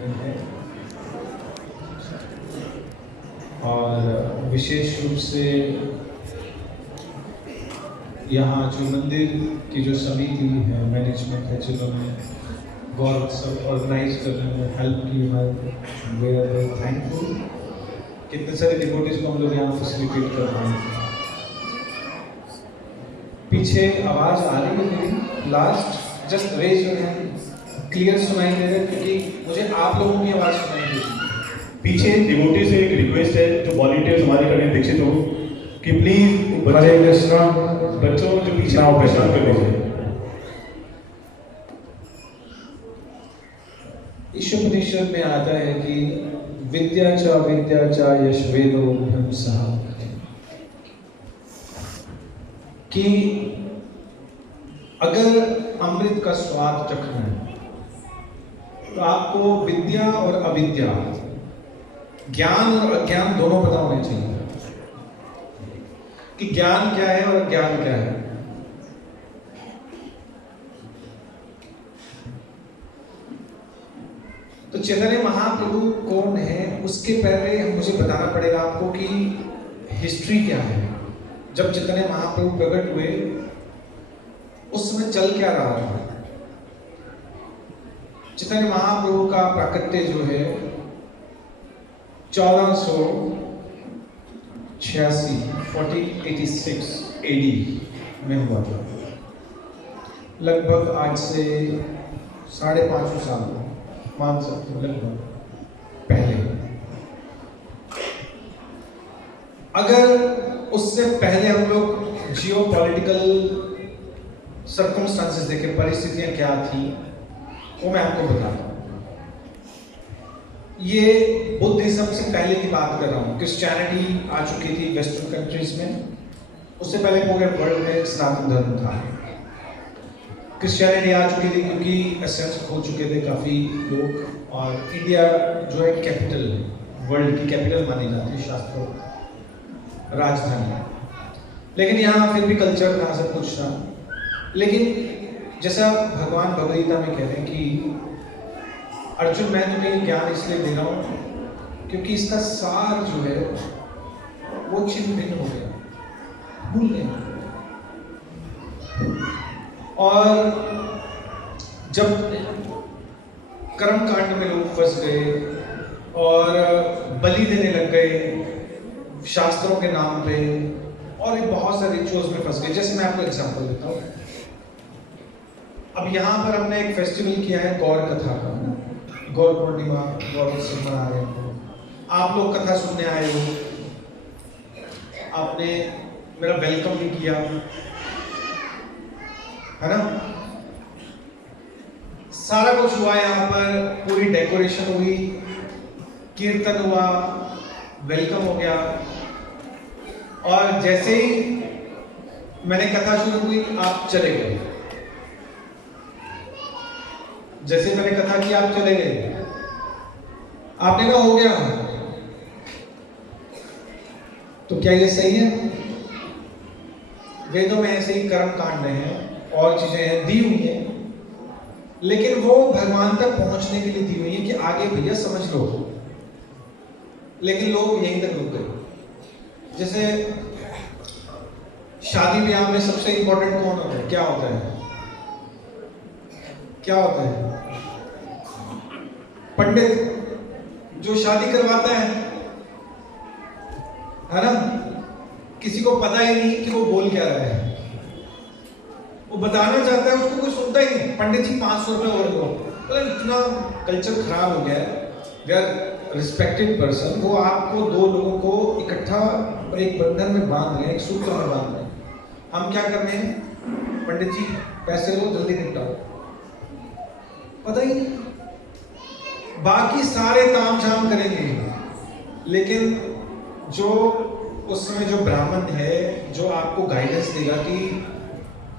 है और विशेष रूप से यहाँ जो मंदिर की जो समिति है, मैनेजमेंट है, जिन्होंने गौर उत्सव ऑर्गेनाइज करने में हेल्प की, वी आर वेरी थैंकफुल। कितने सारे डिवोटीज को हम लोग यहाँ फैसिलिटेट कर रहे हैं। पीछे आवाज आ रही है मेरी? Last just raise your hand. Clear सुनाई दे रहा है? क्योंकि मुझे आप लोगों की आवाज सुनाई दे रही है। पीछे डिवोटी से एक रिक्वेस्ट है, जो वॉलंटियर्स हमारे खड़े दीक्षित हो, कि प्लीज बच्चों जो पीछे परेशान कर दीजिए। ईशोपनिषद में आता है कि विद्या च यशवेदो ब्रह्मसः, कि अगर अमृत का स्वाद चखना है तो आपको विद्या और अविद्या, ज्ञान और अज्ञान दोनों पता होने चाहिए कि ज्ञान क्या है और अज्ञान क्या है। तो चैतन्य महाप्रभु कौन है, उसके पहले मुझे बताना पड़ेगा आपको कि हिस्ट्री क्या है। जब चैतन्य महाप्रभु प्रकट हुए उस समय चल क्या रहा था। चैतन्य महाप्रभु का प्राकट्य जो है 1486 AD में हुआ था। लगभग आज से 550 साल मान सकते हो, लगभग पहले। अगर उससे पहले हम लोग जियो पॉलिटिकल सर्कमस्टांसेस देखें, परिस्थितियां क्या थी, वो मैं आपको बताता हूँ। ये बुद्धिज्म से पहले की बात कर रहा हूँ। क्रिश्चियनिटी आ चुकी थी वेस्टर्न कंट्रीज में, उससे पहले पूरे वर्ल्ड में सनातन धर्म था। क्रिश्चियनिटी आ चुकी थी क्योंकि एसेंस खो चुके थे काफ़ी लोग, और इंडिया जो है कैपिटल, वर्ल्ड की कैपिटल मानी जाती है शास्त्रों, राजधानी। लेकिन यहाँ फिर भी कल्चर था, सब कुछ था। लेकिन जैसा भगवान भगवद गीता में कहते हैं कि अर्जुन, मैं तुम्हें ज्ञान इसलिए दे रहा हूँ क्योंकि इसका सार जो है वो छिन्न भिन्न हो गया, भूल गए। और जब कर्म कांड में लोग फंस गए और बलि देने लग गए शास्त्रों के नाम पे, और बहुत सारे रिचुअल्स में फंस गए। जैसे मैं आपको एग्जांपल देता हूँ। अब यहाँ पर हमने एक फेस्टिवल किया है गौर कथा का, गौर पूर्णिमा, गौर उत्सव मना रहे हैं। आप लोग कथा सुनने आए हो, आपने मेरा वेलकम भी किया, है ना? सारा कुछ हुआ यहाँ पर, पूरी डेकोरेशन हुई, कीर्तन हुआ, वेलकम हो गया। और जैसे ही मैंने कथा शुरू हुई आप चले गए। जैसे मैंने कथा की आप चले गए। आपने कहा हो गया, तो क्या ये सही है? वेदों में ऐसे ही कर्म कांड हैं और चीजें हैं, दी हुई हैं, लेकिन वो भगवान तक पहुंचने के लिए दी हुई है कि आगे भैया समझ लो। लेकिन लोग यहीं तक रुक गए। जैसे शादी ब्याह में सबसे इंपॉर्टेंट कौन होता है? क्या होता है? क्या होता है? पंडित, जो शादी करवाता है ना? किसी को पता ही नहीं कि वो बोल क्या रहा है, वो बताना चाहता है, उसको कोई सुनता ही नहीं। पंडित जी 500 रुपए और दो। मतलब इतना कल्चर खराब हो गया है। वे आर रिस्पेक्टेड पर्सन, वो आपको दो लोगों को इकट्ठा एक बंधन में बांध रहे हैं, एक सूत्र में बांध रहे हैं। हम क्या कर रहे हैं? पंडित जी पैसे लो, जल्दी निपटाओ, पता ही नहीं। बाकी सारे ताम झाम करेंगे, लेकिन जो उस समय जो ब्राह्मण है, जो आपको गाइडेंस देगा कि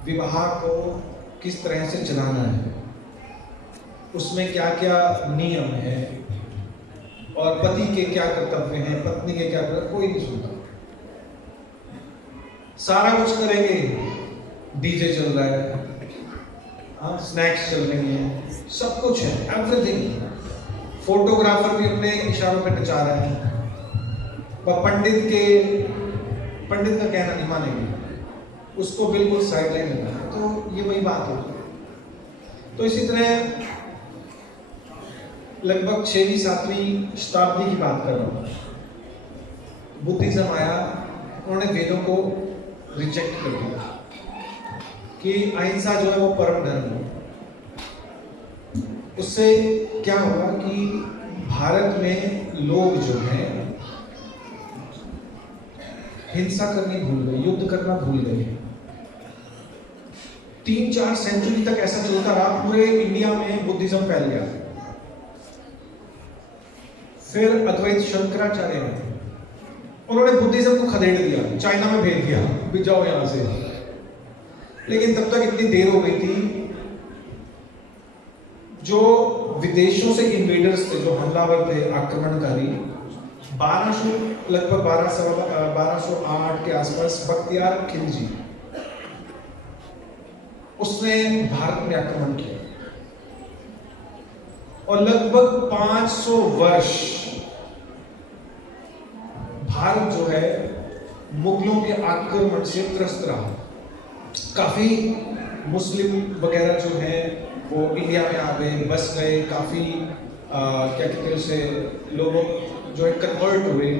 विवाह को किस तरह से चलाना है, उसमें क्या क्या नियम है, और पति के क्या कर्तव्य हैं, पत्नी के क्या कर्तव्य, कोई नहीं सुनता। सारा कुछ करेंगे, डीजे चल रहा है, हाँ, स्नैक्स चल रही हैं, सब कुछ है, एवरीथिंग, फोटोग्राफर भी अपने इशारों पे नचा रहा है, पर पंडित का कहना नहीं मानेंगे, उसको बिल्कुल साइडलाइन करना है। तो ये वही बात होती है। तो इसी तरह लगभग 6वीं 7वीं शताब्दी की बात कर रहा हूँ, बुद्धिज्म आया, उन्होंने वेदों को रिजेक्ट कर दिया कि अहिंसा जो है वो परम धर्म है। उससे क्या हुआ कि भारत में लोग जो हैं हिंसा करनी भूल गए, युद्ध करना भूल गए। 3-4 सेंचुरी तक ऐसा चलता रहा, पूरे इंडिया में बुद्धिज्म फैल गया। फिर अद्वैत शंकराचार्य ने, उन्होंने बुद्धिज्म को खदेड़ दिया, चाइना में भेज दिया, भी जाओ यहां से। लेकिन तब तक इतनी देर हो गई थी, जो विदेशों से इन्वेडर्स थे, जो हमलावर थे, आक्रमणकारी, लगभग 1208 के आसपास बख्तियार खिलजी, उसने भारत में आक्रमण किया और लगभग 500 वर्ष भारत जो है मुगलों के आक्रमण से त्रस्त रहा। काफी मुस्लिम वगैरह जो है वो इंडिया में आ गए, बस गए, काफी क्या कहते हैं उसे, लोग जो है कन्वर्ट हुए।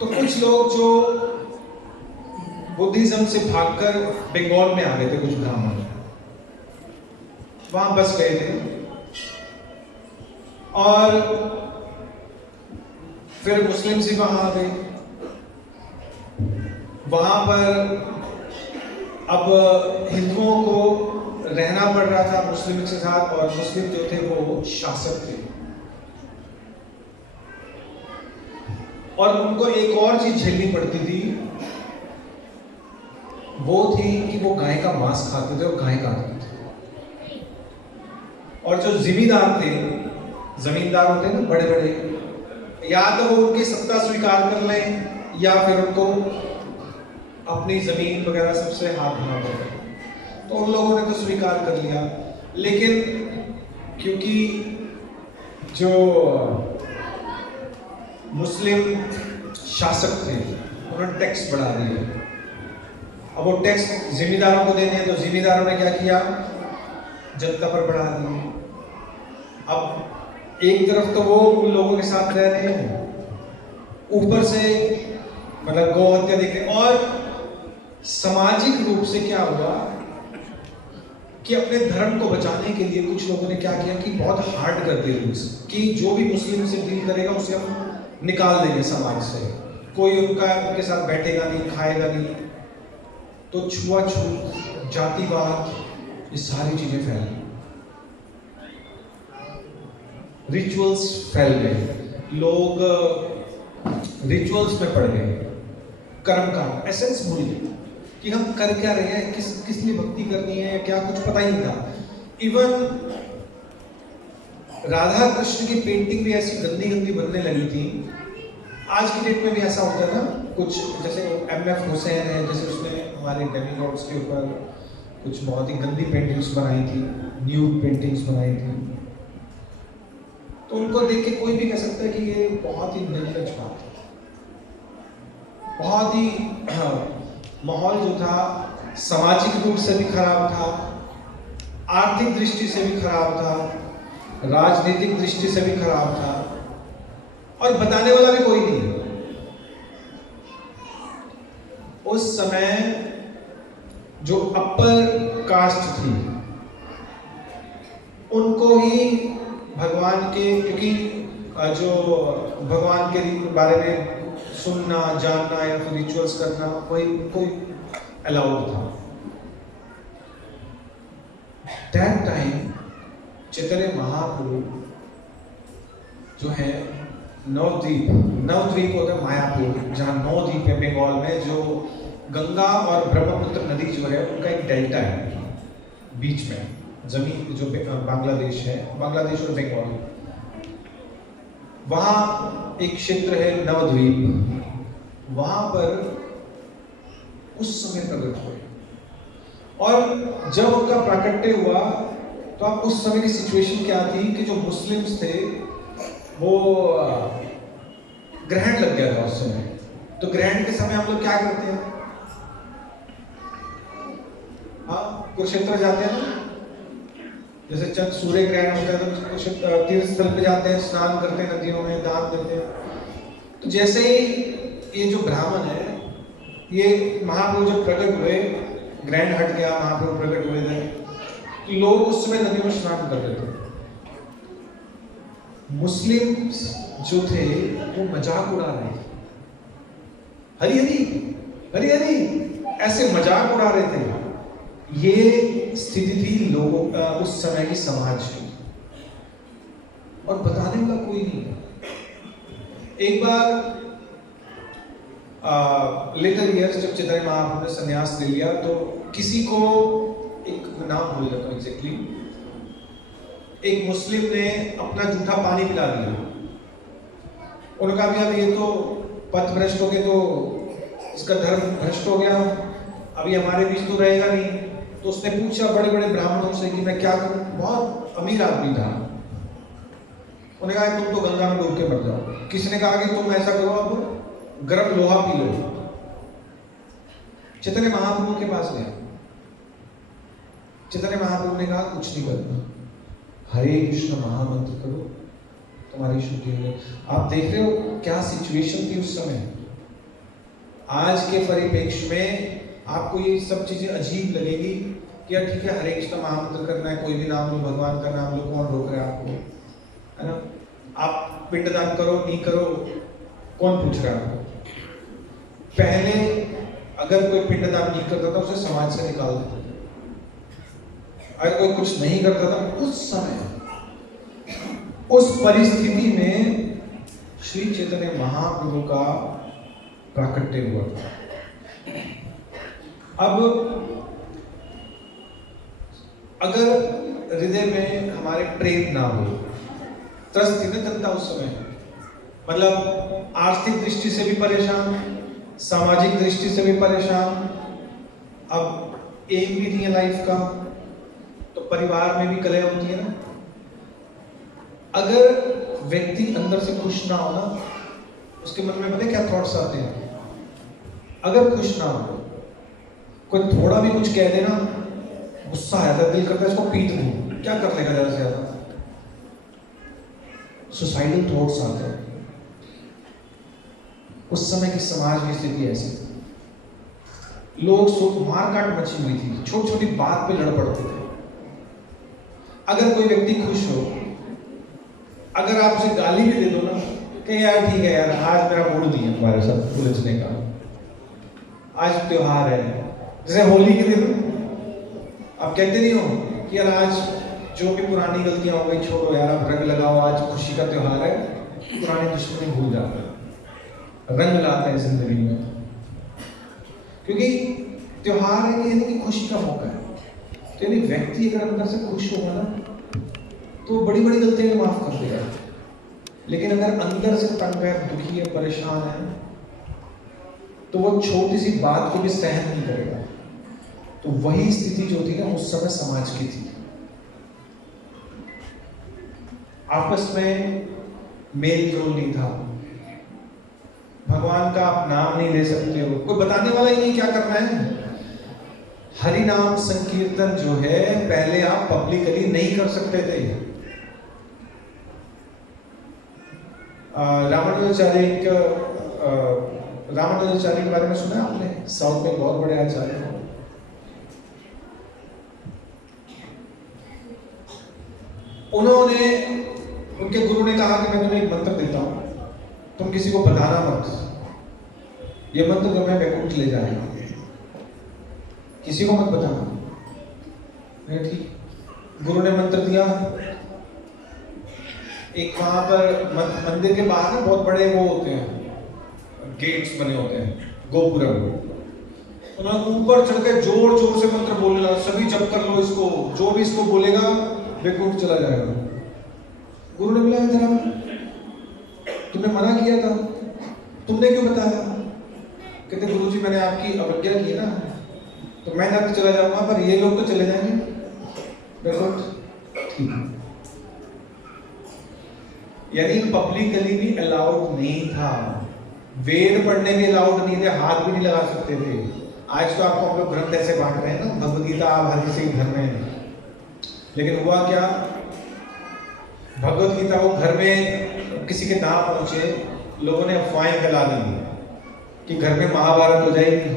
तो कुछ लोग जो बुद्धिज्म से भागकर बंगाल में आ गए थे, कुछ ब्राह्मण वहां बस गए थे, और फिर मुस्लिम भी वहां आ गए। वहां पर अब हिंदुओं को रहना पड़ रहा था मुस्लिम के साथ, और मुस्लिम जो थे वो शासक थे। और उनको एक और चीज झेलनी पड़ती थी, वो थी कि वो गाय का मांस खाते थे और गाय काटते थे। और जो जिम्मेदार थे, जमींदार होते हैं ना बड़े बड़े, या तो वो उनकी सत्ता स्वीकार कर लें या फिर उनको अपनी जमीन वगैरह सबसे हाथ धोना पड़े। तो उन लोगों ने तो स्वीकार कर लिया, लेकिन क्योंकि जो मुस्लिम शासक थे उन्होंने टैक्स बढ़ा दिए। अब वो टैक्स जिम्मेदारों को देने हैं, तो जिम्मेदारों ने क्या किया, जनता पर बढ़ा दिए। अब एक तरफ तो वो उन लोगों के साथ रह रहे हैं, ऊपर से मतलब गौ हत्या देख रहे, और सामाजिक रूप से क्या हुआ कि अपने धर्म को बचाने के लिए कुछ लोगों ने क्या किया कि बहुत हार्ड कर दिया रूल्स, कि जो भी मुस्लिम से डील करेगा उसे हम निकाल देंगे समाज से, कोई उनके साथ बैठेगा नहीं, खाएगा नहीं। तो छुआछूत, जातिवाद, ये सारी चीजें फैल गई, रिचुअल्स फैल गए, लोग रिचुअल्स में पड़ गए, कर्मकांड, एसेंस भूल गए कि हम कर क्या रहे हैं, किस लिए भक्ति करनी है, क्या कुछ पता ही नहीं था। इवन राधा कृष्ण की पेंटिंग भी ऐसी गंदी गंदी बनने लगी थी। आज की डेट में भी ऐसा होता है ना, कुछ जैसे MF हुसैन है, जैसे उसने हमारे डेमीगॉड्स के ऊपर कुछ बहुत ही गंदी पेंटिंग्स बनाई थी, न्यूड पेंटिंग्स बनाई थी। तो उनको देख के कोई भी कह सकता है कि ये बहुत ही निर्लज बात है। बहुत ही माहौल जो था सामाजिक रूप से भी खराब था, आर्थिक दृष्टि से भी खराब था, राजनीतिक दृष्टि से भी खराब था, और बताने वाला भी कोई नहीं। उस समय जो अपर कास्ट थी उनको ही भगवान के, क्योंकि जो भगवान के बारे में सुनना, जानना या फिर रिचुअल्स करना, वही उनको अलाउड था। दैट टाइम चैतन्य महाप्रभु जो है नवद्वीप होता है मायापुर, जहाँ 9 द्वीप है बंगाल में, जो गंगा और ब्रह्मपुत्र नदी जो है उनका एक डेल्टा है बीच में, जमीन जो बांग्लादेश है, बांग्लादेश और बंगाल, वहाँ एक क्षेत्र है नवद्वीप, वहाँ पर उस समय प्रकट हुए। और जब उनका प्राकट्य हुआ तो तो आप उस समय की सिचुएशन क्या थी कि जो मुस्लिम्स थे वो ग्रहण लग गया था उस समय। तो ग्रहण के समय हम लोग क्या करते हैं? हाँ, कुरुक्षेत्र जाते हैं ना, जैसे चंद सूर्य ग्रहण होता है तो कुरुक्षेत्र तीर्थ स्थल पे जाते हैं, स्नान करते हैं, नदियों में दान देते हैं। तो जैसे ही ये जो ब्राह्मण है, ये महाप्रभु जब प्रकट हुए, ग्रहण हट गया, महाप्रभु प्रकट हुए थे, तो लोग उस समय नदियों में स्नान कर रहे थे। मुस्लिम जो थे वो मजाक उड़ा रहे थे, हरी हरी हरी हरी, ऐसे मजाक उड़ा रहे थे। ये स्थिति थी लोगों उस समय की समाज की, और बताने का कोई नहीं। एक बार लेटर ईयर्स जब चैतन्य महाप्रभु ने संन्यास ले लिया, तो किसी को, एक नाम भूल जाता हूं एग्जैक्टली, एक मुस्लिम ने अपना जूठा पानी पिला दिया। उन्होंने कहा भी अब ये तो पथ भ्रष्ट हो गए, तो इसका धर्म भ्रष्ट हो गया, अभी हमारे बीच तो रहेगा नहीं। तो उसने पूछा बड़े बड़े ब्राह्मणों से कि मैं क्या करूं। बहुत अमीर आदमी था। उन्होंने कहा तुम तो गंगा में डूब के मर जाओ। किसी ने कहा कि तुम ऐसा करो, अब गर्म लोहा पी लो। चैतन्य महाप्रभु के पास गया। चैतन्य महाप्रभु ने कहा कुछ नहीं करना, हरे कृष्ण महामंत्र करो, तुम्हारी शुद्धि हो। आप देख रहे हो क्या सिचुएशन थी उस समय। आज के परिप्रेक्ष्य में आपको ये सब चीजें अजीब लगेगी कि यार ठीक है, हरे कृष्ण महामंत्र करना है, कोई भी नाम लो, भगवान का नाम लो, कौन रोक रहा है आपको, है ना? आप पिंडदान करो नहीं करो, कौन पूछ रहा है आपको? पहले अगर कोई पिंडदान नहीं करता था उसे समाज से निकाल देते थे। अगर कोई कुछ नहीं करता था, उस समय उस परिस्थिति में श्री चैतन्य महाप्रभु का प्राकट्य हुआ था। अब अगर हृदय में हमारे प्रेम ना हो, त्रस्त थी ना जनता उस समय, मतलब आर्थिक दृष्टि से भी परेशान, सामाजिक दृष्टि से भी परेशान, अब एम भी नहीं है लाइफ का, तो परिवार में भी कलह होती है ना। अगर व्यक्ति अंदर से खुश ना हो ना, उसके मन में पता है क्या थॉट्स आते हैं? अगर खुश ना हो, कोई थोड़ा भी कुछ कह देना, गुस्सा आ जाता है, दिल करता है इसको पीट दूं, क्या कर लेगा ज्यादा से ज्यादा। सुसाइडल थॉट्स आते हैं। उस समय की समाज की स्थिति ऐसी, लोग मारकाट मची हुई थी, छोटी छोटी बात पे लड़ पड़ते थे। अगर कोई व्यक्ति खुश हो, अगर आप उसे गाली भी दे दो ना, कि यार ठीक है यार, आज मेरा मूड नहीं है तुम्हारे साथ उलझने का, आज त्योहार है, जैसे होली के दिन आप कहते नहीं हो कि यार आज जो भी पुरानी गलतियां हो गई छोड़ो यार, आप रंग लगाओ, आज खुशी का त्योहार है, पुरानी दुश्मनी भूल जाते हैं, रंग लाते हैं जिंदगी में, क्योंकि त्योहार है कि खुशी का मौका है। तो यानी व्यक्ति अगर अंदर से खुश होगा ना, तो बड़ी बड़ी गलतियां माफ कर देगा। लेकिन अगर अंदर से तंग है, दुखी है, परेशान है, तो वो छोटी सी बात को भी सहन नहीं करेगा। तो वही स्थिति जो थी ना उस समय समाज की थी। आपस में मेल जोल नहीं था, भगवान का आप नाम नहीं ले सकते हो, कोई बताने वाला ही नहीं क्या करना है। हरि नाम संकीर्तन जो है पहले आप पब्लिकली नहीं कर सकते थे। रामानुजाचार्य के बारे में सुना आपने? साउथ में बहुत बड़े आचार्य हैं। उन्होंने, उनके गुरु ने कहा कि मैं तुम्हें एक मंत्र देता हूं, तुम किसी को बताना मत, ये मंत्र तुम्हें वैकुंठ ले जाएगा, किसी को मत बताना। ठीक, गुरु ने मंत्र दिया। एक वहां पर मंदिर के बाहर ना बहुत बड़े वो होते हैं, गेट्स बने होते हैं, गोपुरम। उन्होंने ऊपर चढ़ के जोर जोर से मंत्र बोलने लगा, सभी जप कर लो इसको, जो भी इसको बोलेगा वैकुंठ चला जाएगा। गुरु ने बोला जरा तुमने मना किया था, तुमने क्यों बताया? कहते गुरुजी मैंने आपकी अवज्ञा की ना, तो मैं ना तो चला जाऊंगा, पर ये लोग तो चले जाएंगे वैकुंठ। यानी पब्लिकली भी अलाउड नहीं था, वेद पढ़ने भी अलाउड नहीं थे, हाथ भी नहीं लगा सकते थे। आज तो आपको हम लोग ग्रंथ ऐसे बांट रहे हैं ना, भगवद गीता आप हर किसी के घर में है। लेकिन हुआ क्या, भगवद गीता को घर में किसी के ना पहुंचे, लोगों ने अफवाहें फैला दी कि घर में महाभारत हो जाएगी,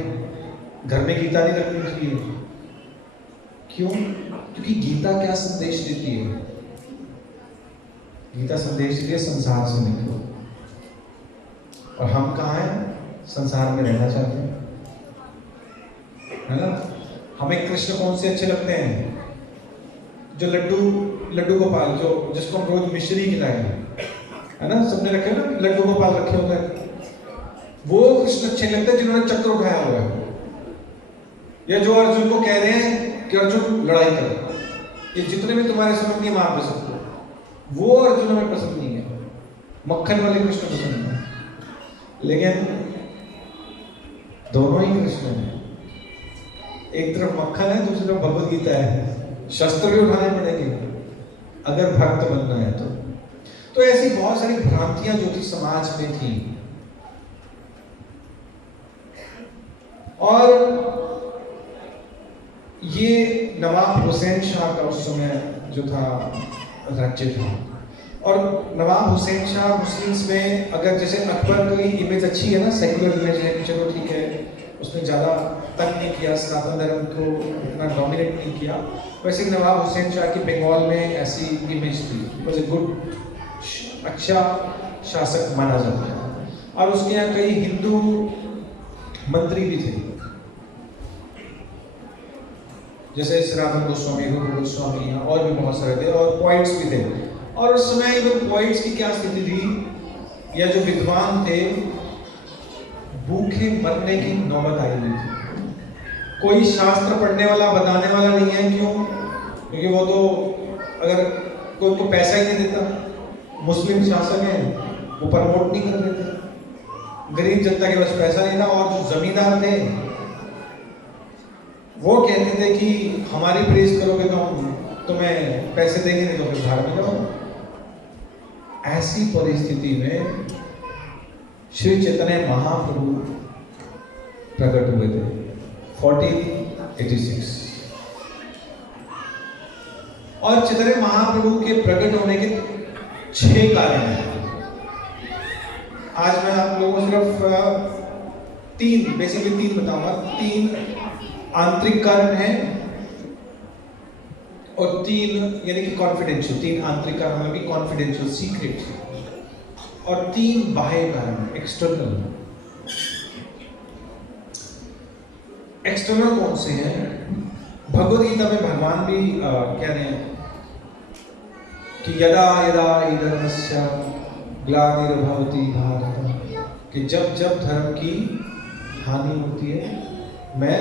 घर में गीता नहीं रखनी चाहिए। क्यों? क्योंकि गीता क्या संदेश देती है? गीता संदेश देती है संसार से निकलो। और हम कहाँ हैं? संसार में रहना चाहते हैं, है ना। हमें कृष्ण कौन से अच्छे लगते हैं? जो लड्डू गोपाल, जो जिसको हम रोज मिश्री खिलाए, है ना, सबने रखे ना लड्डू गोपाल रखे होते हैं, वो कृष्ण अच्छे लगते हैं जिन्होंने चक्र उठाया हुआ है। या जो अर्जुन को कह रहे हैं कि अर्जुन लड़ाई करो, ये जितने भी तुम्हारे समझ नहीं मार दे सकते, वो अर्जुन हमें पसंद नहीं है, मक्खन वाले कृष्ण पसंद है। लेकिन दोनों ही कृष्ण हैं, एक तरफ मक्खन है, दूसरी तरफ भगवद गीता है। शस्त्र भी उठाने पड़ेंगे अगर भक्त बनना है तो ऐसी बहुत सारी भ्रांतियां जो थी समाज में थी। और ये नवाब हुसैन शाह का उस समय जो था राज्य था। और नवाब हुसैन शाह मुस्लिम्स में, अगर जैसे अकबर की इमेज अच्छी है ना, सेक्युलर इमेज है, चलो ठीक है, उसने ज़्यादा तंग नहीं किया, सनातन धर्म को इतना डोमिनेट नहीं किया, वैसे नवाब हुसैन शाह की बंगाल में ऐसी इमेज थी, वॉज ए गुड, अच्छा शासक माना जाता है। और उसके यहाँ कई हिंदू मंत्री भी थे, जैसे सनातन गोस्वामी, रूप गोस्वामी, और भी बहुत सारे थे, और पॉइंट्स भी थे। और उस समय जो पॉइंट्स की क्या स्थिति थी, या जो विद्वान थे, भूखे मरने की नौबत आई हुई थी। कोई शास्त्र पढ़ने वाला, बताने वाला नहीं है। क्यों? क्योंकि वो तो अगर कोई को पैसा ही नहीं देता, मुस्लिम शासक है, वो प्रमोट नहीं कर देते, गरीब जनता के पास पैसा नहीं था। और जो जमींदार थे वो कहते थे कि हमारी प्रेस करोगे तो हम तुम्हें पैसे देंगे, नहीं तो फिर भाड़ में जाओ। ऐसी परिस्थिति में श्री चैतन्य महाप्रभु प्रकट हुए थे 1486। और चैतन्य महाप्रभु के प्रकट होने के 6 कारण हैं। आज मैं आप लोगों को सिर्फ 3 बताऊंगा। 3 आंतरिक कारण हैं और 3 यानी कि कॉन्फिडेंशियल, 3 आंतरिक कारण मतलब कि कॉन्फिडेंशियल सीक्रेट, और 3 बाह्य कारण एक्सटर्नल। एक्सटर्नल कौन से हैं? भगवद गीता में भगवान भी कह रहे हैं कि यदा यदा हि धर्मस्य ग्लानिर्भवति भारत, कि जब जब धर्म की हानि होती है मैं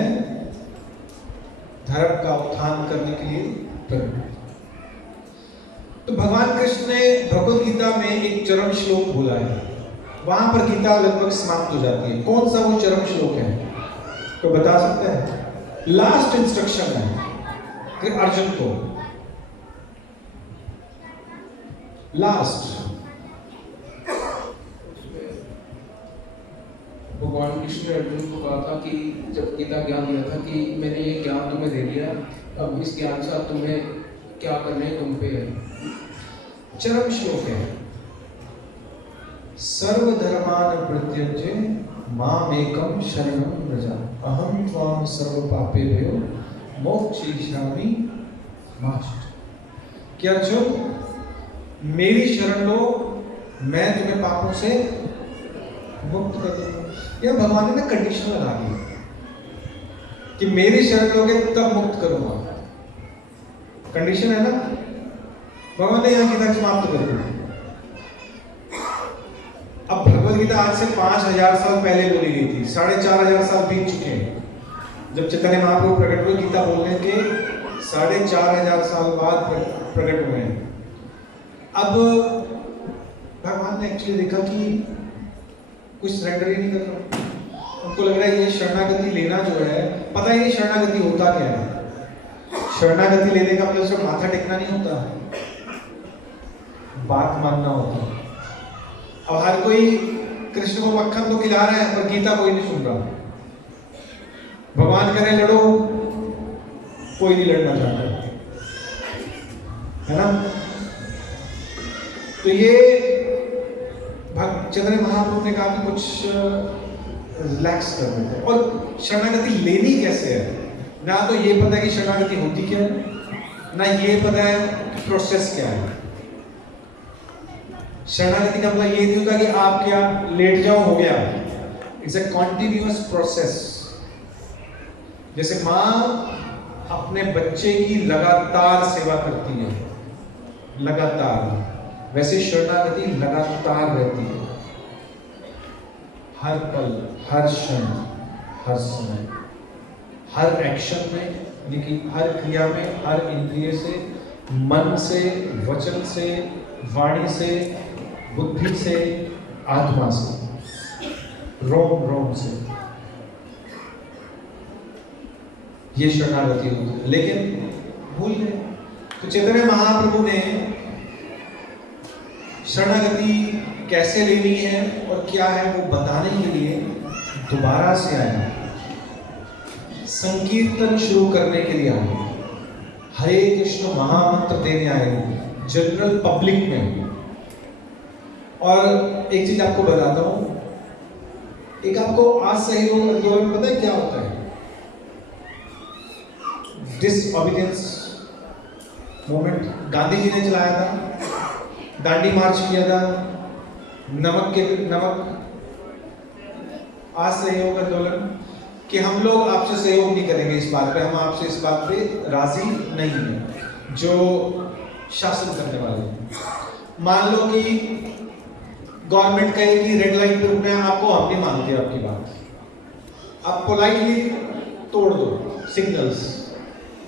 धर्म का उत्थान करने के लिए प्रकट हूं। तो भगवान कृष्ण ने भगवद गीता में एक चरम श्लोक बोला है, वहां पर गीता लगभग समाप्त हो जाती है। कौन सा वो चरम श्लोक है? तो बता सकते हैं? लास्ट इंस्ट्रक्शन है अर्जुन को, लास्ट। भगवान कृष्ण ने अर्जुन को कहा था कि जब गीता ज्ञान दिया था कि मैंने ये ज्ञान तुम्हें दे दिया, अब इस ज्ञान से अब तुम्हें क्या करना है तुम पे है। चरम श्लोक है, सर्वधर्मान परित्यज्य मामेकं शरणं व्रज अहं त्वां सर्वपापेभ्यो मोक्षयिष्यामि मा शुचः। कि अर्जुन मेरी शरण लो, मैं तुम्हें पापों से मुक्त कर दूंगा। यह भगवान ने ना कंडीशन लगा दी कि मेरी शरण लोगे तब मुक्त करूंगा। कंडीशन है ना, भगवान ने यहाँ गीता समाप्त कर दी। अब भगवद गीता आज से 5000 साल पहले बोली गई थी, 4500 साल बीत चुके हैं। जब चैतन्य महाप्रभु प्रकट हुए, गीता बोलने के 4500 साल बाद प्रकट हुए हैं। अब भगवान ने एक्चुअली देखा कि कुछ सरेंडर ही नहीं कर रहा। उनको लग रहा है ये शरणागति लेना जो है, पता ही नहीं शरणागति होता क्या है। शरणागति लेने का मतलब सिर्फ माथा टेकना नहीं होता, बात मानना होता है। अब हर कोई कृष्ण को मक्खन तो खिला रहा है पर गीता कोई नहीं सुन रहा। भगवान कह रहे लड़ो, कोई नहीं लड़ना चाहता, है ना। तो ये चैतन्य महाप्रभु ने कहा कि कुछ रिलैक्स कर देते हैं। और शरणागति लेनी कैसे है, ना तो ये पता है कि शरणागति होती क्या है, ना ये पता है कि प्रोसेस क्या है। शरणागति का मतलब ये नहीं होता कि आप क्या लेट जाओ हो गया। It's a continuous process. जैसे माँ अपने बच्चे की लगातार सेवा करती है, लगातार, वैसे शरणागति लगातार रहती है, हर पल, हर क्षण, हर समय, हर एक्शन में, लेकिन हर क्रिया में, हर इंद्रिय से, मन से, वचन से, वाणी से, बुद्धि से, आत्मा से, रोम रोम से, ये शरणागति होती है। लेकिन भूल गए। तो चैतन्य महाप्रभु ने शरणागति कैसे लेनी है और क्या है वो बताने के लिए दोबारा से आए, संकीर्तन शुरू करने के लिए आए, हरे कृष्ण महामंत्र देने आए जनरल पब्लिक में। और एक चीज आपको बताता हूं, एक आपको असहयोग आंदोलन पता है क्या होता है? डिसओबीडियंस मूवमेंट गांधी जी ने चलाया था, दांडी मार्च किया था, नमक असहयोग आंदोलन, कि हम लोग आपसे सहयोग नहीं करेंगे इस बात पे, हम आपसे इस बात पे राजी नहीं हैं जो शासन करने वाले। मान लो कि गवर्नमेंट कहे कि रेड लाइट पे रुकना है, आपको हम नहीं मानते आपकी बात, आप पोलाइटली तोड़ दो सिग्नल्स,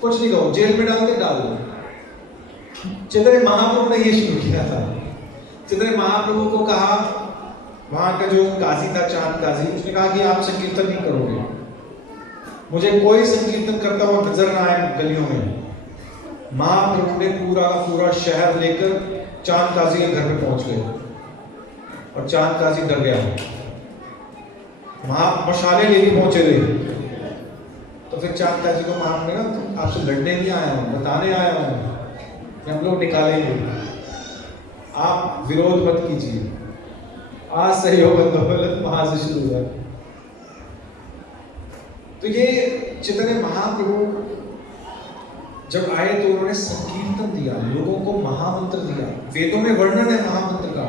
कुछ नहीं कहो, जेल में डाल दो। चैतन्य महाप्रभु ने ये शुरू किया था। चैतन्य महाप्रभु को कहा, वहां का जो काजी था, चांद काजी, उसने कहा कि आप संकीर्तन नहीं करोगे, मुझे कोई संकीर्तन करता हुआ नजर ना आए गलियों में। महाप्रभु ने पूरा का पूरा शहर लेकर चांद काजी के घर पे पहुंच गए और चांद काजी डर गया। मशाले लेके पहुंचे थे। तो फिर चांद काजी को महाप्रभु ने कहा, आपसे लड़ने नहीं आया हूं, बताने आया हूं कि हम लोग निकालेंगे, आप विरोध मत कीजिए। असहयोग आंदोलन वहां से शुरू हुआ। तो ये चैतन्य महाप्रभु जब आए तो उन्होंने संकीर्तन दिया, लोगों को महामंत्र दिया। वेदों में वर्णन है महामंत्र का,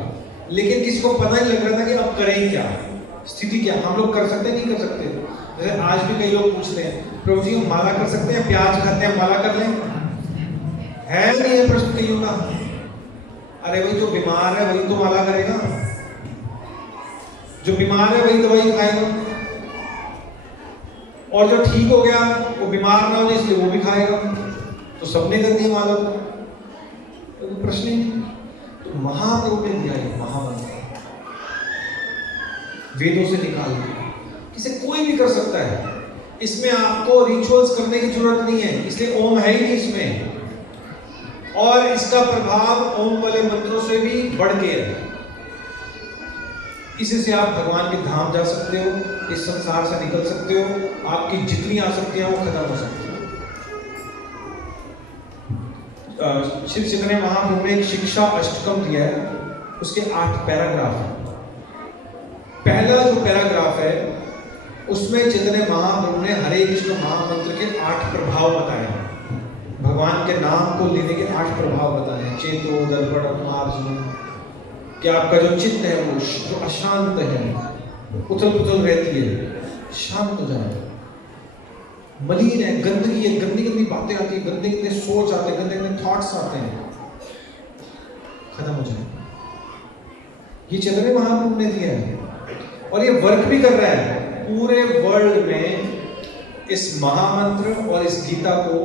लेकिन किसी को पता नहीं लग रहा था कि अब करें क्या, स्थिति क्या, हम लोग कर सकते नहीं कर सकते। जैसे आज भी कई लोग पूछते हैं, प्रभु जी हम माला कर सकते हैं, प्याज खाते हैं माला कर लें? है नहीं है प्रश्न कईयों का। अरे वही जो बीमार है वही तो माला करेगा, जो बीमार है वही दवाई खाएगा, और जो ठीक हो गया वो बीमार ना हो इसलिए वो भी खाएगा, तो सबने कर दिया माला तो प्रश्न ही नहीं। तो महाप्रभु ने दिया ये महामंत्र, वेदों से निकाल दिया, इसे कोई भी कर सकता है, इसमें आपको रिचुअल्स करने की जरूरत नहीं है, इसलिए ओम है ही नहीं इसमें, और इसका प्रभाव ओम वाले मंत्रों से भी बढ़ के है। इसी से आप भगवान के धाम जा सकते हो, इस संसार से निकल सकते हो, आपकी जितनी आसक्तियां वो खत्म हो सकती है। श्री चैतन्य महाप्रभु ने एक शिक्षा अष्टकम दिया है, उसके 8 पैराग्राफ है। पहला जो पैराग्राफ है उसमें चैतन्य महाप्रभु ने हरे कृष्ण महामंत्र के 8 प्रभाव बताए हैं, भगवान के नाम को लेने के 8 प्रभाव बताए हैं। चेतो दर्पण मार्जन, कि आपका जो चित्त है वो जो अशांत है, उथल पुथल रहती है, शांत हो जाए। मलिन है, गंदगी है, गंदी गंदी बातें आती है, गंदे गंदे सोच आते हैं, गंदे गंदे थॉट्स आते हैं, खत्म हो जाए। ये चैतन्य महाप्रभु ने दिया है और ये वर्क भी कर रहा है पूरे वर्ल्ड में। इस महामंत्र और इस गीता को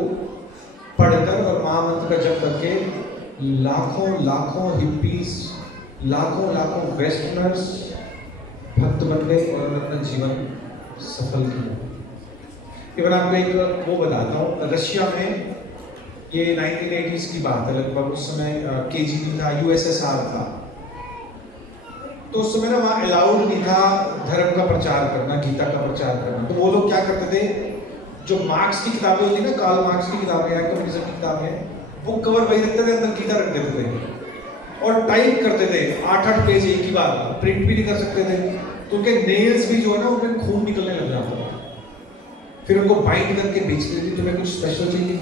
पढ़कर और महामंत्र का जप करके लाखों लाखों हिप्पीज, लाखों लाखों वेस्टर्नर्स भक्त बन गए और अपना जीवन सफल किया। इवन आपको एक वो बताता हूँ, रशिया में ये 1980s की बात है लगभग, उस समय KGB था, USSR था। तो उस समय ना वहाँ अलाउड नहीं था धर्म का प्रचार करना, गीता का प्रचार करना। तो वो लोग क्या करते थे, जो मार्क्स की किताबें होती है ना, कार्ल मार्क्स की किताबें या कम्युनिज्म की किताबें, बुक कवर वही रखते थे, अंदर गीता रख देते थे और टाइप करते थे 8-8 पेज एक ही बार, प्रिंट भी नहीं कर सकते थे। तो उनके नेल्स भी जो है ना उनमें खून निकलने लग जाता था। फिर उनको बाइंड करके बेचते थे, तुम्हें कुछ स्पेशल चाहिए।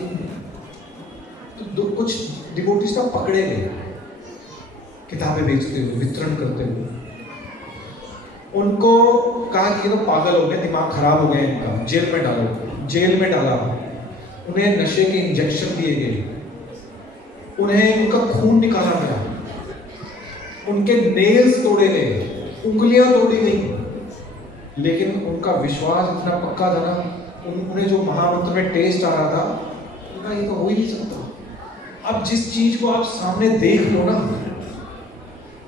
तो कुछ डिवोटीज ना पकड़े गए किताबें बेचते हुए, वितरण करते हुए। उनको कहा कि ये तो पागल हो गए, दिमाग खराब हो गया इनका, जेल में डालो। जेल में डाला, उन्हें नशे के इंजेक्शन दिए गए, उन्हें उनका खून निकाला गया, उनके नेल्स तोड़े गए, उंगलियां तोड़ी गई। लेकिन उनका विश्वास इतना पक्का था ना, उन्हें जो महामंत्र में टेस्ट आ रहा था, उनका ये तो हो ही नहीं सकता। अब जिस चीज को आप सामने देख लो ना,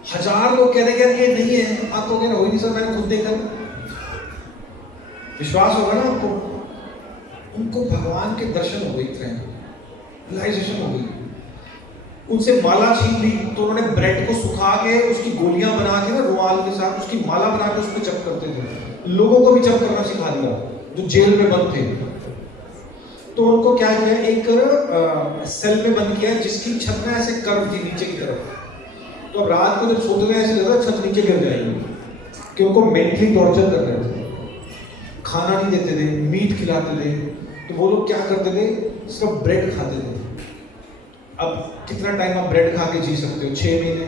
1000 लोग कह रहे हैं ये नहीं है, आप तो कह रहे हो ही नहीं सर, मैंने खुद देखा। विश्वास होगा ना आपको। उनको भगवान के दर्शन हो गए, रियलाइजेशन हो गई। उनसे माला छीन ली तो उन्होंने ब्रेड को सुखा के उसकी गोलियां बना के ना रुमाल के साथ उसकी माला बना के उस पर जप करते थे। लोगों को भी जप करना सिखा दिया जो जेल में बंद थे। तो उनको क्या किया, एक सेल में बंद किया जिसकी छत में ऐसे कर्व थी नीचे की तरफ। तो अब रात को जब सोते थे ऐसे लगा छत नीचे गिर जाएगी, कि उनको मेंटली टॉर्चर कर रहे थे। खाना नहीं देते थे, मीट खिलाते थे। तो वो लोग क्या करते थे, सिर्फ ब्रेड खाते थे। अब कितना टाइम आप ब्रेड खा के जी सकते हो? 6 महीने।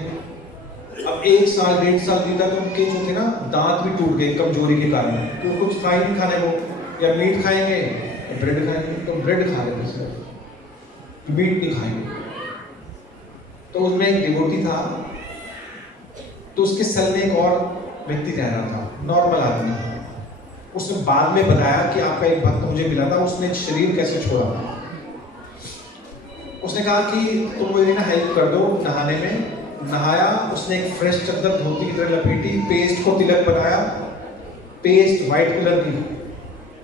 अब 1 साल 1.5 साल बीता तो उनके जो थे ना दांत भी टूट गए कमजोरी के कारण, तो कुछ था ही नहीं खाने को। या मीट खाएंगे या ब्रेड खाएंगे, तो ब्रेड खा रहे थे सिर्फ, मीट नहीं खाएंगे। तो उसमें एक डिवोटी था, तो उसके सेल में एक और व्यक्ति रह रहा था, नॉर्मल आदमी। उसने बाद में बताया कि आपका एक भक्त मुझे मिला था, उसने शरीर कैसे छोड़ा। उसने कहा कि तुम मुझे ना हेल्प कर दो नहाने में। नहाया, उसने एक फ्रेश चादर धोती की तरह लपेटी, पेस्ट को तिलक बनाया, पेस्ट व्हाइट कलर की,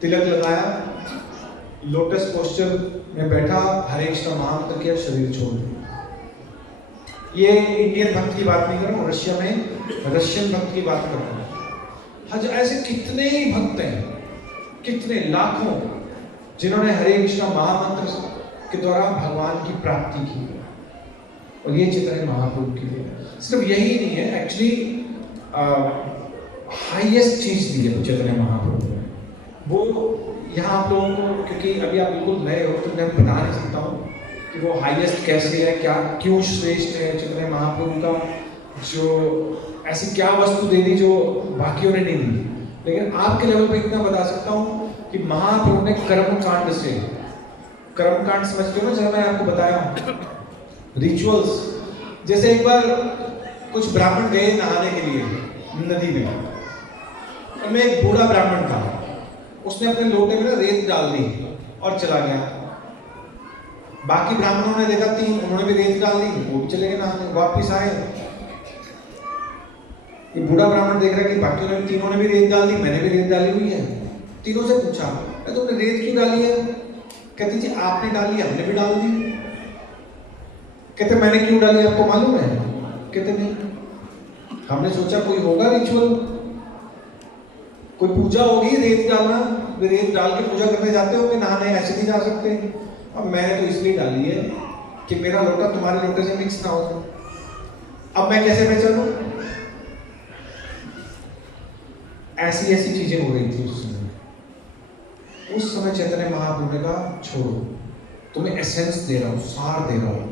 तिलक लगाया, लोटस पोस्चर में बैठा, हरे कृष्ण महामंत्र किया, शरीर छोड़ दिया। ये इंडियन भक्त की बात नहीं कर रहा हूँ, रशिया में रशियन भक्त की बात कर रहा हूँ। ऐसे कितने ही भक्त हैं, कितने लाखों, जिन्होंने हरे कृष्ण महामंत्र के द्वारा भगवान की प्राप्ति की। और ये चैतन्य महाप्रभु के लिए सिर्फ यही नहीं है, एक्चुअली हाईएस्ट चीज दी है चैतन्य महाप्रभु ने। वो यहाँ आप लोगों को, क्योंकि अभी आप बिल्कुल नए हो तो मैं बता नहीं सकता हूँ कि वो हाईएस्ट कैसे है, क्या क्यों श्रेष्ठ है चैतन्य महाप्रभु का, जो ऐसी क्या वस्तु दे दी जो बाकियों ने नहीं दी। लेकिन आपके लेवल पे इतना बता सकता हूँ कि महाप्रभु ने कर्मकांड से, कर्मकांड समझते हो ना, जब मैं आपको बताया रिचुअल्स, जैसे एक बार कुछ ब्राह्मण गए नहाने के लिए नदी में, और मैं एक बूढ़ा ब्राह्मण था, उसने अपने लोटे में ना रेत डाल दी और चला गया। बाकी ब्राह्मणों ने देखा, 3, उन्होंने भी रेत डाल दी, वो भी चले गए नहाने। वापिस आए, ये बूढ़ा ब्राह्मण देख रहा है कि बाकी ने, तीनों ने भी रेत डाल दी, मैंने भी रेत डाली हुई है। तीनों से पूछा, तुमने रेत क्यों डाली है? कहती जी आपने डाली, हमने भी डाल दी। कहते मैंने क्यों डाली आपको मालूम है? कहते नहीं, हमने सोचा कोई होगा रिचुअल, कोई पूजा होगी, रेत डालना, वे रेत डाल के पूजा करने जाते होंगे नहाने, ऐसे नहीं जा सकते। अब मैंने तो इसलिए डाली है कि मेरा लोटा तुम्हारे लोटे से मिक्स ना हो जाए। अब मैं कैसे पहचानूं? ऐसी ऐसी चीजें हो रही थी उस समय। उस समय चैतन्य महाप्रभु ने कहा छोड़ो, तुम्हें एसेंस दे रहा हूं, सार दे रहा हूं।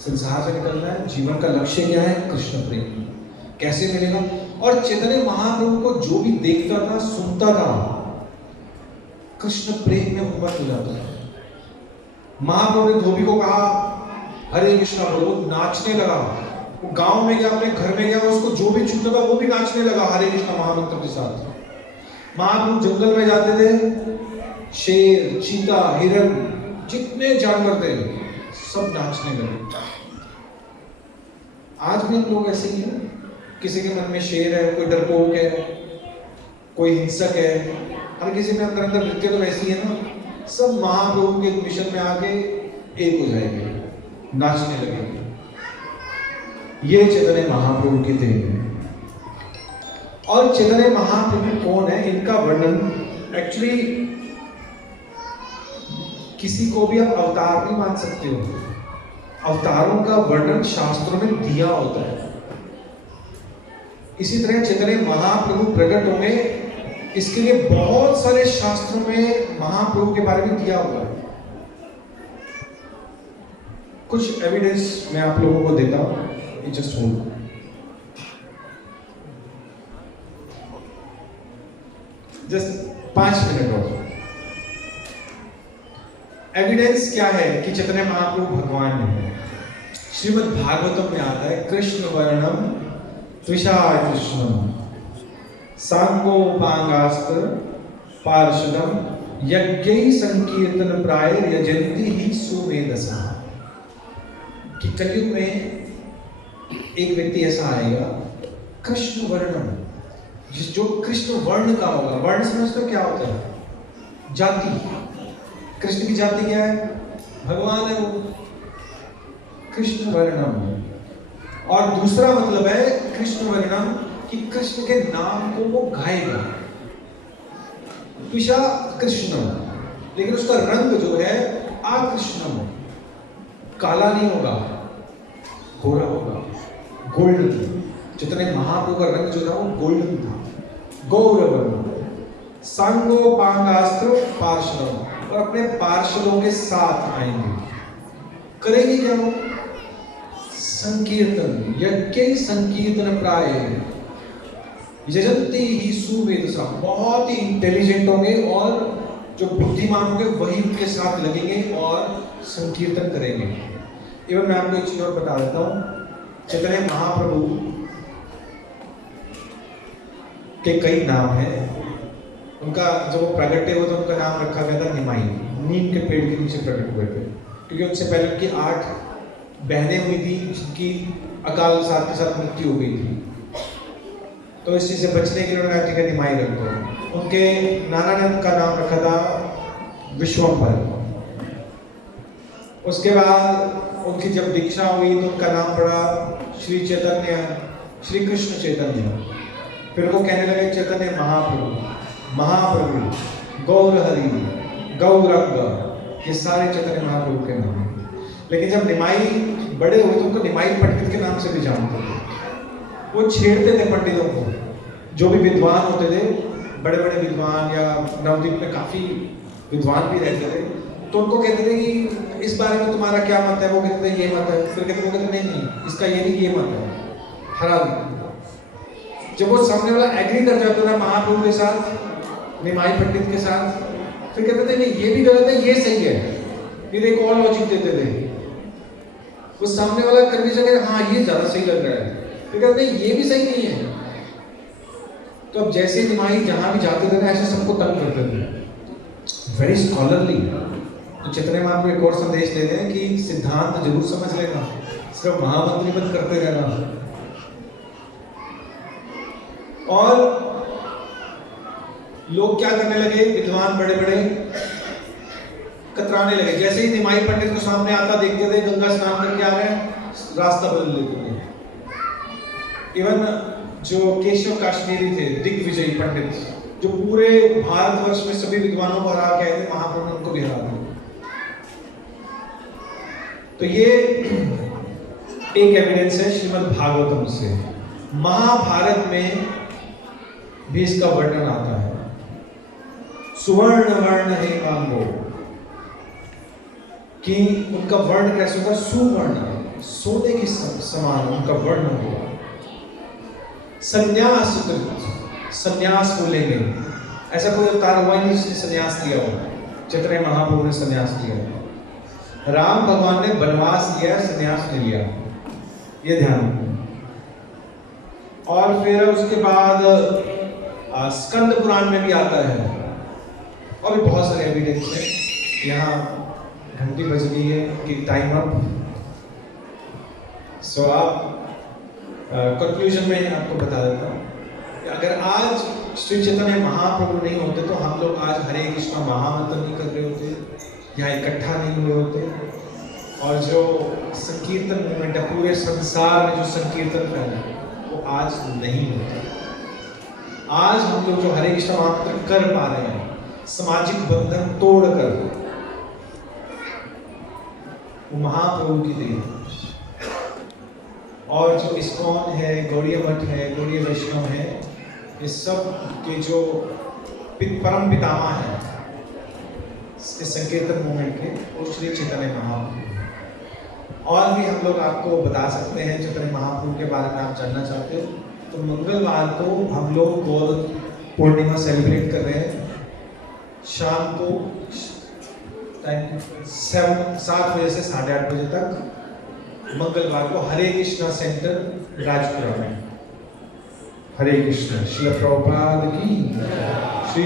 संसार से निकलना है, जीवन का लक्ष्य क्या है? कृष्ण प्रेम। कैसे मिलेगा? और चैतन्य महाप्रभु को जो भी देखता था, सुनता था, कृष्ण प्रेम में उन्मत्त हो जाता था। महाप्रभु ने धोबी को कहा हरे कृष्णा बोलो, नाचने लगा। वो गांव में गया, अपने घर में गया, उसको जो भी छूता था वो भी नाचने लगा हरे कृष्णा महामंत्र के साथ। महाप्रभु जंगल में जाते थे, शेर, चीता, हिरण, जितने जानवर थे सब नाचने लगे। आज भी हम लोग ऐसे ही हैं, किसी के मन में शेर है, कोई डरपोक है, कोई हिंसक है, हर किसी में अंदर अंदर वृत्ति तो वैसी है ना। सब महाप्रभु के मिशन में आके एक हो जाएंगे, नाचने लगेंगे। ये चैतन्य महाप्रभु की देन है। और चैतन्य महाप्रभु कौन है, इनका वर्णन एक्चुअली किसी को भी आप अवतार नहीं मान सकते हो। अवतारों का वर्णन शास्त्रों में दिया होता है। इसी तरह चैतन्य महाप्रभु प्रकट होंगे, इसके लिए बहुत सारे शास्त्रों में महाप्रभु के बारे में दिया हुआ है। कुछ एविडेंस मैं आप लोगों को देता हूं, जस्ट होल्ड। जस्ट 5 मिनट और। एविडेंस क्या है कि चैतन्य महाप्रभु भगवान है? श्रीमद् भागवतम में आता है, कृष्ण वर्णम त्विषा कृष्णम सांगोपांगास्त्र पार्षदम यज्ञै संकीर्तन प्राय यजन्ति ही सुमेधसा। कि कलयुग में एक व्यक्ति ऐसा आएगा, कृष्ण वर्णम, जो कृष्ण वर्ण का होगा। वर्ण समझते हो क्या होता है? जाति। कृष्ण की जाति क्या है? भगवान है वो, कृष्ण वर्णम। और दूसरा मतलब है कृष्ण वर्णम कि कृष्ण के नाम को वो गाएगा, त्विषा कृष्णम, लेकिन उसका रंग जो है आकृष्णम, काला नहीं होगा, गोरा होगा, गोल्डन। चैतन्य महाप्रभु का रंग जो था वो गोल्डन था, गौरवर्ण। सांगोपांगास्त्र पार्षदम, और अपने पार्षदों के साथ आएंगे। करेंगे क्या वो? संकीर्तन, यज्ञ संकीर्तन प्राय यजन्ति ही सुमेधसा। बहुत ही इंटेलिजेंट होंगे और जो बुद्धिमान होंगे वही उनके साथ लगेंगे और संकीर्तन करेंगे। एवं मैं आपको एक चीज और बता देता हूँ, चैतन्य महाप्रभु के कई नाम हैं। उनका जब वो प्रकटे हुए तो उनका नाम रखा गया था निमाई, नीम के पेड़ के नीचे प्रकट हुए थे, क्योंकि उनसे पहले उनकी 8 बहनें हुई थी जिनकी अकाल साथ के साथ मृत्यु हो गई थी। तो इस चीज से बचने के लिए उन्होंने ठीक है निमाई रख दो। उनके नाना ने उनका नाम रखा था विश्वम्भर। उसके बाद उनकी जब दीक्षा हुई तो उनका नाम पड़ा श्री चैतन्य, श्री कृष्ण चैतन्य। फिर वो कहने लगे चैतन्य महाप्रभु, महाप्रभु, गौरहरि, गौरंग, ये सारे चैतन्य महाप्रभु के नाम हैं। लेकिन जब निमाई बड़े हुए तो उनको निमाई पंडित के नाम से भी जानते थे। वो छेड़ते थे पंडितों को, जो भी विद्वान होते थे, बड़े बड़े विद्वान, या नवद्वीप में काफी विद्वान भी रहते थे, तो उनको कहते थे कि इस बारे में तुम्हारा क्या मत है? वो कहते थे ये मत है। फिर कहते वो कहते नहीं, इसका ये नहीं, ये मत है, हरा दो। जब वो सामने वाला एग्री कर जाता था महाप्रभु के साथ, निमाई पंडित के साथ, फिर कहते थे नहीं ये भी गलत है, ये सही है। फिर एक और लॉजिक देते थे, वो सामने वाला कंडीशन है हाँ ये ज्यादा सही लग रहा है, फिर कहते नहीं ये भी सही नहीं है। तो अब जैसे निमाई जहां भी जाते थे ना ऐसे सबको तंग करते थे, वेरी स्कॉलरली। तो चैतन्य महाप्रभु एक और संदेश देते हैं कि सिद्धांत जरूर समझ लेना, सिर्फ महामंत्री मत करते रहना। और लोग क्या करने लगे, विद्वान बड़े बड़े कतराने लगे। जैसे ही निमाई पंडित को सामने आता देखते थे, गंगा स्नान करके आ रहे हैं, रास्ता बदल लेते थे। इवन जो केशव काश्मीरी थे, दिग्विजयी पंडित, जो पूरे भारतवर्ष में सभी विद्वानों को हरा के आए थे, महाप्रभु ने उनको भी हरा दिया। तो ये एक एविडेंस है श्रीमद् भागवतम से। महाभारत में भी इसका वर्णन आता है। सुवर्ण वर्ण है मांगो, कि उनका वर्ण कैसे होगा? सुवर्ण, सोने के समान उनका वर्ण होगा। संन्यास, संन्यास बोलेंगे। ऐसा कोई अवतार हुआ नहीं जिसने संन्यास लिया हो। चैतन्य महाप्रभु ने संन्यास लिया। राम भगवान ने वनवास लिया, संन्यास नहीं लिया, ये ध्यान रखना। और फिर उसके बाद स्कंद पुराण में भी आता है, और भी बहुत सारे एविडेंस है। यहाँ घंटी बज गई है कि टाइम अप। सो आप कंक्लूजन में आपको बता देता हूँ कि अगर आज श्री चैतन्य महाप्रभु नहीं होते तो हम लोग आज हरे कृष्णा महामंत्र नहीं कर रहे होते, यहाँ इकट्ठा नहीं हुए होते, और जो संकीर्तन मूवमेंट है, पूरे संसार में जो संकीर्तन फैला है, वो आज नहीं होता। आज हम लोग जो हरे कृष्ण मंत्र कर पा रहे हैं, सामाजिक बंधन तोड़कर, वो महाप्रभु की देन है। और जो इस्कॉन है, गौड़ीय मठ है, गौड़ीय वैष्णव है, ये सब के जो परम पितामह हैं इस संकीर्तन मूवमेंट के, वो श्री चैतन्य महाप्रभु। और भी हम लोग आपको बता सकते हैं चैतन्य महाप्रभु के बारे में आप जानना चाहते हो तो मंगलवार को हम लोग गौर पूर्णिमा सेलिब्रेट कर रहे हैं। शाम को 7 बजे से 8:30 बजे तक मंगलवार को हरे कृष्णा सेंटर राजपुरा में। हरे कृष्ण। श्रील प्रभुपाद की श्री